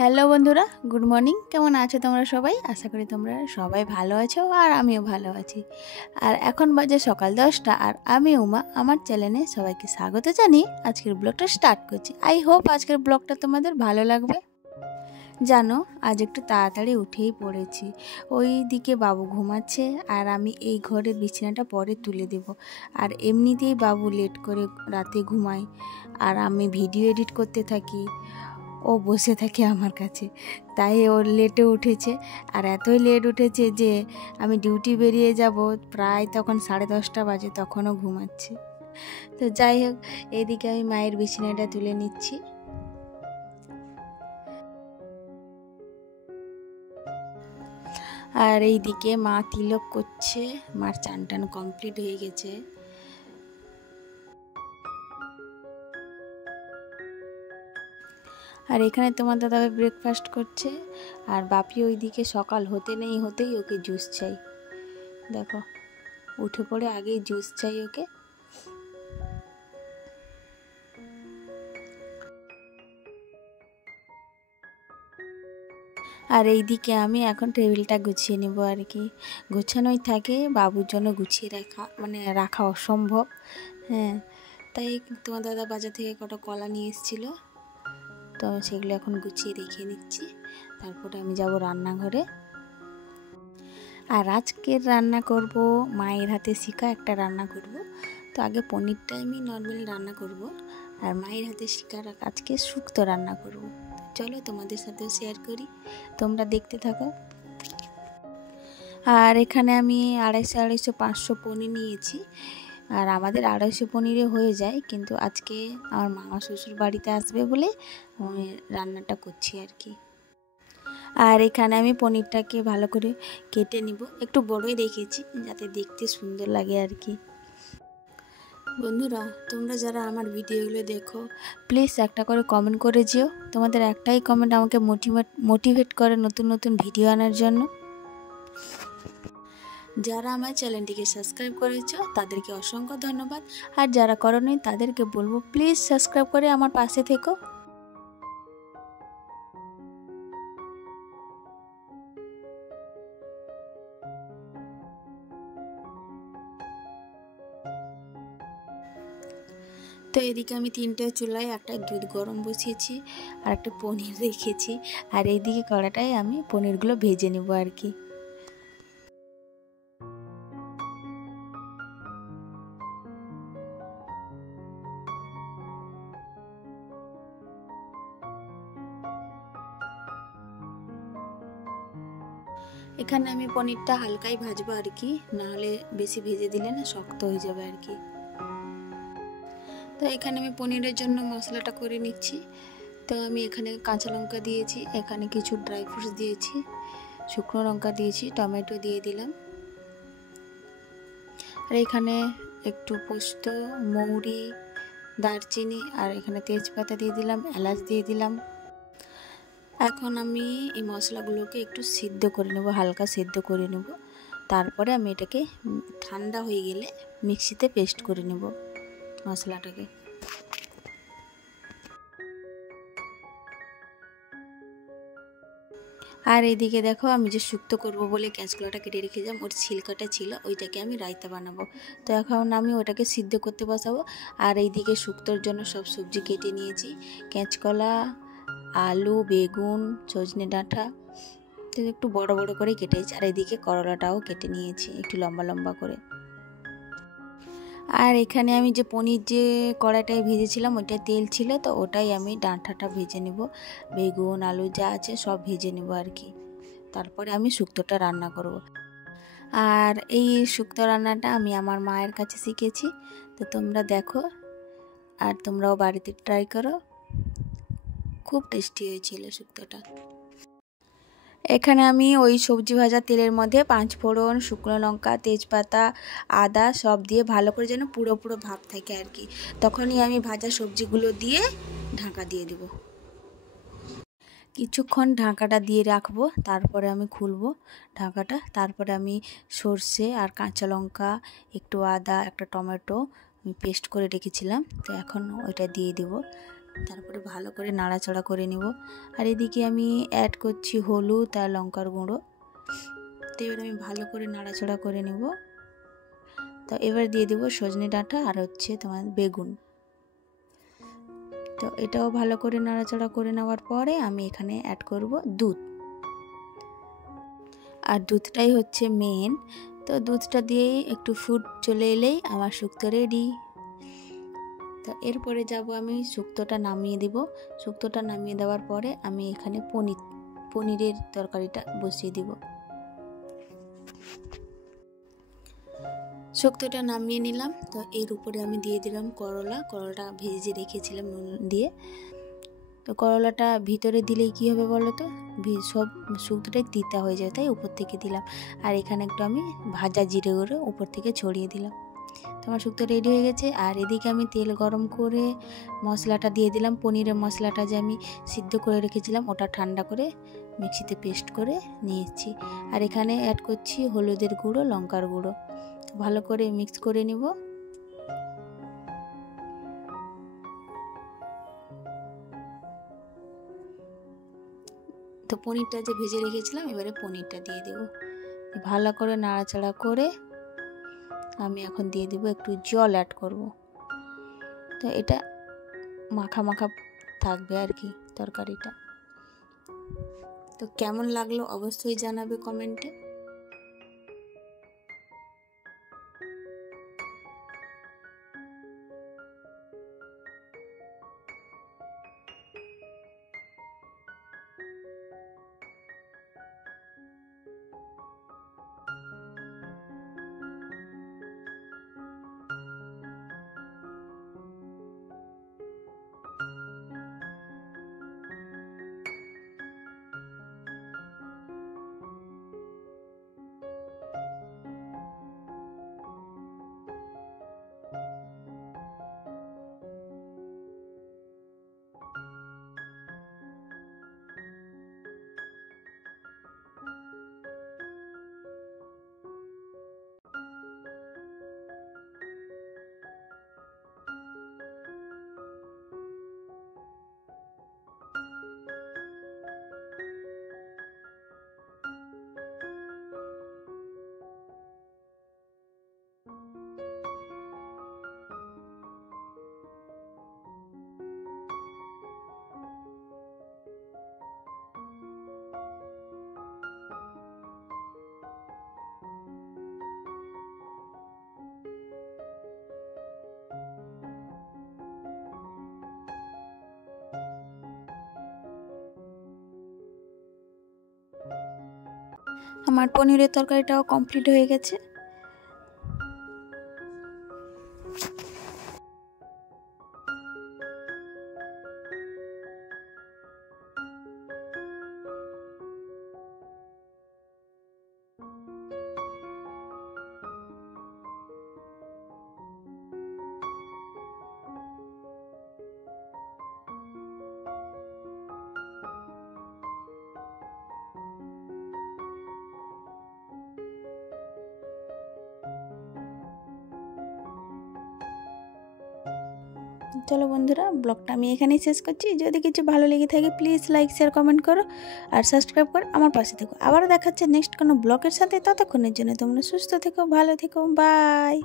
Hello বন্ধুরা, good morning. কেমন আছো তোমরা সবাই? আশা করি তোমরা সবাই ভালো আছো আর আমিও ভালো আছি। আর এখন বাজে সকাল 10টা আর আমি উমা আমার চ্যানেলে সবাইকে স্বাগত জানিয়ে আজকের ব্লগটা স্টার্ট করছি। আই হোপ আজকের ব্লগটা তোমাদের ভালো লাগবে। জানো, আজ একটু তাড়াতাড়ি উঠেই পড়েছি। ওই দিকে বাবু ঘুমাচ্ছে আর আমি এই ঘরের বিছানাটা পরে তুলে দেব। আর এমনিতেই বাবু লেট করে রাতে ঘুমায় আর আমি ভিডিও এডিট করতে থাকি, ও বসে থাকে আমার কাছে, তাই ওর লেটে উঠেছে। আর এতই লেট উঠেছে যে আমি ডিউটি বেরিয়ে যাব প্রায় তখন 10:30 বাজে, তখনও ঘুমাচ্ছে। তো যাই হোক, এদিকে আমি মায়ের বিছানাটা তুলে নিচ্ছি। আর এইদিকে মা তিলক করছে, মার চান টান কমপ্লিট হয়ে গেছে। আর এখানে তোমার দাদাভাই ব্রেকফাস্ট করছে আর বাপি ওইদিকে সকাল হতেই ওকে জুস চাই। দেখো, উঠে পড়ে আগেই জুস চাই ওকে। আর এইদিকে আমি এখন টেবিলটা গুছিয়ে নেব আর কি। গোছানোই থাকে, বাবুর জন্য গুছিয়ে রাখা অসম্ভব। হ্যাঁ, তাই তোমার দাদা বাজার থেকে কটা কলা নিয়ে এসেছিলো, তো আমি সেগুলো এখন গুছিয়ে রেখে নিচ্ছি। তারপরে আমি যাব রান্নাঘরে। আর আজকের রান্না করব মায়ের হাতে শেখা একটা রান্না করব। তো আগে পনিরটা আমি নর্মালি রান্না করব, আর মায়ের হাতে শেখা আজকে শুক্তো রান্না করব। চলো তোমাদের সাথেও শেয়ার করি, তোমরা দেখতে থাকো। আর এখানে আমি 250-500 পনির নিয়েছি। আর আমাদের 250 পনিরে হয়ে যায়, কিন্তু আজকে আমার মামা শ্বশুর বাড়িতে আসবে বলে আমি রান্নাটা করছি আর কি। আর এখানে আমি পনিরটাকে ভালো করে কেটে নিব, একটু বড়ই রেখেছি যাতে দেখতে সুন্দর লাগে আর কি। বন্ধুরা, তোমরা যারা আমার ভিডিওগুলো দেখো প্লিজ একটা করে কমেন্ট করে যেও। তোমাদের একটাই কমেন্ট আমাকে মোটিভেট করে নতুন নতুন ভিডিও আনার জন্য। যারা আমার চ্যানেলটিকে সাবস্ক্রাইব করেছো তাদেরকে অসংখ্য ধন্যবাদ, আর যারা করোনি তাদেরকে বলবো প্লিজ সাবস্ক্রাইব করে আমার পাশে থেকো। তো এদিকে আমি 3টে চুলায় একটা দুধ গরম বসিয়েছি আর একটা পনির রেখেছি, আর এইদিকে কড়াটায় আমি পনিরগুলো ভেজে নেব আর কি। এখানে আমি পনিরটা হালকাই ভাজবো আর কি, নাহলে বেশি ভেজে দিলে না শক্ত হয়ে যাবে আর কি। তো এখানে আমি পনিরের জন্য মশলাটা করে নিচ্ছি। তো আমি এখানে কাঁচা লঙ্কা দিয়েছি, এখানে কিছু ড্রাই ফ্রুটস দিয়েছি, শুকনো লঙ্কা দিয়েছি, টমেটো দিয়ে দিলাম। আর এখানে একটু পোস্ত, মৌরি, দারচিনি আর এখানে তেজপাতা দিয়ে দিলাম, এলাচ দিয়ে দিলাম। এখন আমি এই মশলাগুলোকে একটু সিদ্ধ করে নেব, হালকা সিদ্ধ করে নেব। তারপরে আমি এটাকে ঠান্ডা হয়ে গেলে মিক্সিতে পেস্ট করে নেব মশলাটাকে। আর এইদিকে দেখো, আমি যে শুক্তো করব বলে কাঁচকলাটা কেটে রেখেছিলাম, ওর ছিলকাটা ছিল, ওইটাকে আমি রায়তা বানাবো। তো এখন আমি ওটাকে সিদ্ধ করতে বসাবো। আর এইদিকে শুক্তোর জন্য সব সবজি কেটে নিয়েছি, কাঁচকলা, আলু, বেগুন, সজনে ডাঁটা, তো একটু বড় বড় করে কেটেছি। আর এদিকে করলাটাও কেটে নিয়েছি একটু লম্বা লম্বা করে। আর এখানে আমি যে পনির যে কড়াইটায় ভেজেছিলাম ওইটা তেল ছিল, তো ওটাই আমি ডাঁটাটা ভেজে নেব, বেগুন আলু যা আছে সব ভেজে নেব আর কি। তারপরে আমি শুক্তোটা রান্না করব। আর এই শুক্তো রান্নাটা আমি আমার মায়ের কাছে শিখেছি, তো তোমরা দেখো আর তোমরাও বাড়িতে ট্রাই করো, খুব টেস্টি হয়েছিল শুক্তোটা। এখানে আমি ওই সবজি ভাজা তেলের মধ্যে 5 ফোড়ন, শুকনো লঙ্কা, তেজপাতা, আদা সব দিয়ে ভালো করে যেন পুরো পুরো ভাপ থাকে আর কি, তখনই আমি ভাজা সবজিগুলো দিয়ে ঢাকা দিয়ে দেব। কিছুক্ষণ ঢাকাটা দিয়ে রাখবো, তারপরে আমি খুলবো ঢাকাটা। তারপরে আমি সর্ষে আর কাঁচা লঙ্কা, একটু আদা, একটা টমেটো পেস্ট করে রেখেছিলাম, তো এখন ওইটা দিয়ে দেব। তারপরে ভালো করে নাড়াচাড়া করে নেব। আর এদিকে আমি অ্যাড করছি হলুদ আর লঙ্কার গুঁড়ো। তো এবার আমি ভালো করে নাড়াচাড়া করে নেব। তো এবার দিয়ে দেবো সজনে ডাঁটা আর হচ্ছে তোমার বেগুন। তো এটাও ভালো করে নাড়াচাড়া করে নেওয়ার পরে আমি এখানে অ্যাড করব দুধ। আর দুধটাই হচ্ছে মেন। তো দুধটা দিয়েই একটু ফুট চলে এলেই আমার শুক্তো রেডি। তো এরপরে যাব আমি শুক্তোটা নামিয়ে দেব। শুক্তোটা নামিয়ে দেওয়ার পরে আমি এখানে পনিরের তরকারিটা বসিয়ে দিব। শুক্তোটা নামিয়ে নিলাম। তো এর উপরে আমি দিয়ে দিলাম করলা ভেজে রেখেছিলাম নুন দিয়ে। তো করলাটা ভিতরে দিলেই কী হবে বলো তো, সব শুক্তোটাই তিতা হয়ে যায়, তাই উপর থেকে দিলাম। আর এখানে একটু আমি ভাজা জিরে গুঁড়ো উপর থেকে ছড়িয়ে দিলাম। তোমার শুক্তো রেডি হয়ে গেছে। আর এদিকে আমি তেল গরম করে মশলাটা দিয়ে দিলাম। পনিরের মশলাটা যে আমি সিদ্ধ করে রেখেছিলাম ওটা ঠান্ডা করে মিক্সিতে পেস্ট করে নিয়েছি। আর এখানে অ্যাড করছি হলুদের গুঁড়ো, লঙ্কার গুঁড়ো। ভালো করে মিক্স করে নিব। তো পনিরটা যে ভেজে রেখেছিলাম এবারে পনিরটা দিয়ে দেব। ভালো করে নাড়াচাড়া করে আমি এখন দিয়ে দেব একটু জল অ্যাড করব। তো এটা মাখা মাখা থাকবে আর কি তরকারিটা। তো কেমন লাগলো অবশ্যই জানাবে কমেন্টে। আমার পনিরের তরকারিটাও কমপ্লিট হয়ে গেছে। চলো বন্ধুরা, ব্লগটা আমি এখানেই শেষ করছি। যদি কিছু ভালো লেগে থাকে প্লিজ লাইক, শেয়ার, কমেন্ট করো আর সাবস্ক্রাইব করে আমার পাশে থেকো। আবারও দেখাচ্ছে নেক্সট কোনো ব্লগের সাথে। ততক্ষণের জন্য তোমরা সুস্থ থেকো, ভালো থেকো, বাই।